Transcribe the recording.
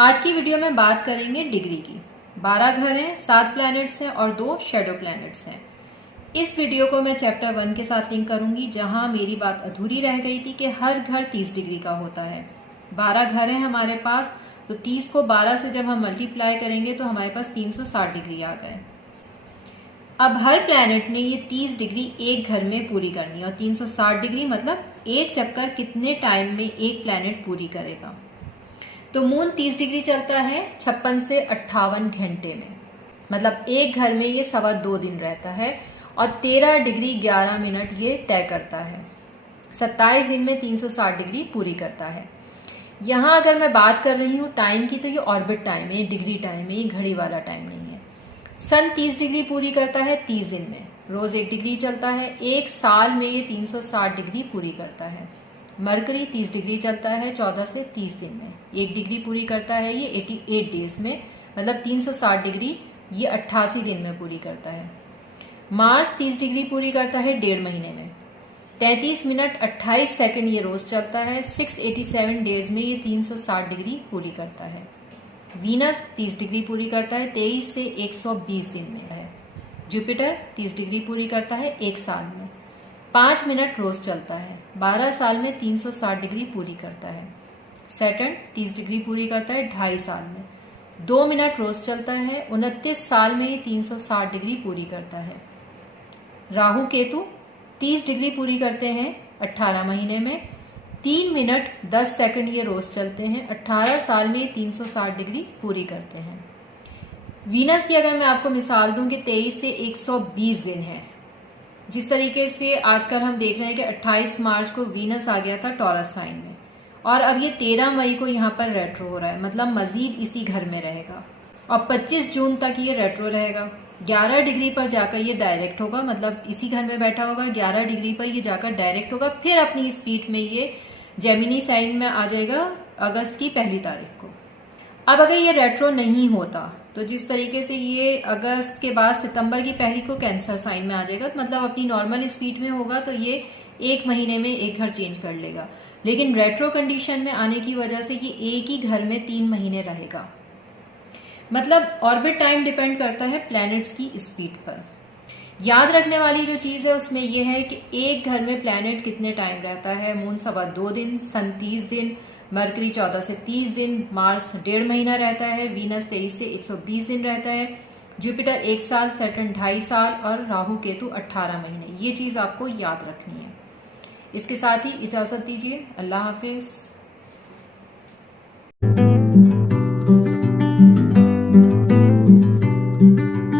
आज की वीडियो में बात करेंगे डिग्री की। 12 घर हैं, 7 प्लैनेट्स हैं और 2 शेडो प्लैनेट्स हैं। इस वीडियो को मैं चैप्टर 1 के साथ लिंक करूंगी, जहां मेरी बात अधूरी रह गई थी कि हर घर 30 डिग्री का होता है। 12 घर हैं हमारे पास, तो 30 को 12 से जब हम मल्टीप्लाई करेंगे तो हमारे पास 360 डिग्री आ गए। अब हर प्लैनेट ने ये 30 डिग्री एक घर में पूरी करनी है और 360 डिग्री मतलब एक चक्कर कितने टाइम में एक प्लैनेट पूरी करेगा। तो मून 30 डिग्री चलता है 56 से 58 घंटे में, मतलब एक घर में ये 2.25 दिन रहता है और 13 डिग्री 11 मिनट ये तय करता है। 27 दिन में 360 डिग्री पूरी करता है। यहाँ अगर मैं बात कर रही हूँ टाइम की, तो ये ऑर्बिट टाइम है, डिग्री टाइम है, ये घड़ी वाला टाइम नहीं है। सन 30 डिग्री पूरी करता है 30 दिन में, रोज 1 डिग्री चलता है। एक साल में ये 360 डिग्री पूरी करता है। मरकरी 30 डिग्री चलता है 14 से 30 दिन में, 1 डिग्री पूरी करता है ये 88 डेज में, मतलब 360 डिग्री ये 88 दिन में पूरी करता है। मार्स 30 डिग्री पूरी करता है 1.5 महीने में, 33 मिनट 28 सेकंड ये रोज चलता है। 687 डेज में ये 360 डिग्री पूरी करता है। वीनस 30 डिग्री पूरी करता है 23 से 120 दिन में है। जुपिटर 30 डिग्री पूरी करता है 1 साल में, 5 मिनट रोज चलता है। 12 साल में 360 डिग्री पूरी करता है। सैटर्न 30 डिग्री पूरी करता है 2.5 साल में, 2 मिनट रोज चलता है। 29 साल में ये 360 डिग्री पूरी करता है। राहु केतु 30 डिग्री पूरी करते हैं 18 महीने में, 3 मिनट 10 सेकंड ये रोज चलते हैं। 18 साल में 360 डिग्री पूरी करते हैं। वीनस की अगर मैं आपको मिसाल दूं कि 23 से 120 दिन है। जिस तरीके से आजकल हम देख रहे हैं कि 28 मार्च को वीनस आ गया था टॉरस साइन में और अब ये 13 मई को यहाँ पर रेट्रो हो रहा है, मतलब मजीद इसी घर में रहेगा और 25 जून तक ये रेट्रो रहेगा। 11 डिग्री पर जाकर ये डायरेक्ट होगा, मतलब इसी घर में बैठा होगा। 11 डिग्री पर ये जाकर डायरेक्ट होगा, फिर अपनी स्पीड में ये जेमिनी साइन में आ जाएगा अगस्त की 1 तारीख को। अब अगर ये रेट्रो नहीं होता तो जिस तरीके से ये अगस्त के बाद सितंबर की 1 को कैंसर साइन में आ जाएगा, तो मतलब अपनी नॉर्मल स्पीड में होगा, तो ये 1 महीने में एक घर चेंज कर लेगा। लेकिन रेट्रो कंडीशन में आने की वजह से ये एक ही घर में 3 महीने रहेगा। मतलब ऑर्बिट टाइम डिपेंड करता है प्लैनेट्स की स्पीड पर। याद रखने वाली जो चीज है उसमें यह है कि एक घर में प्लैनेट कितने टाइम रहता है। मून 2.25 दिन, सन 30 दिन, मरकरी 14 से 30 दिन, मार्स 1.5 महीना रहता है, वीनस 23 से 120 दिन रहता है, जुपिटर 1 साल, सैटर्न 2.5 साल और राहु केतु 18 महीने। ये चीज आपको याद रखनी है। इसके साथ ही इजाजत दीजिए। अल्लाह हाफिज।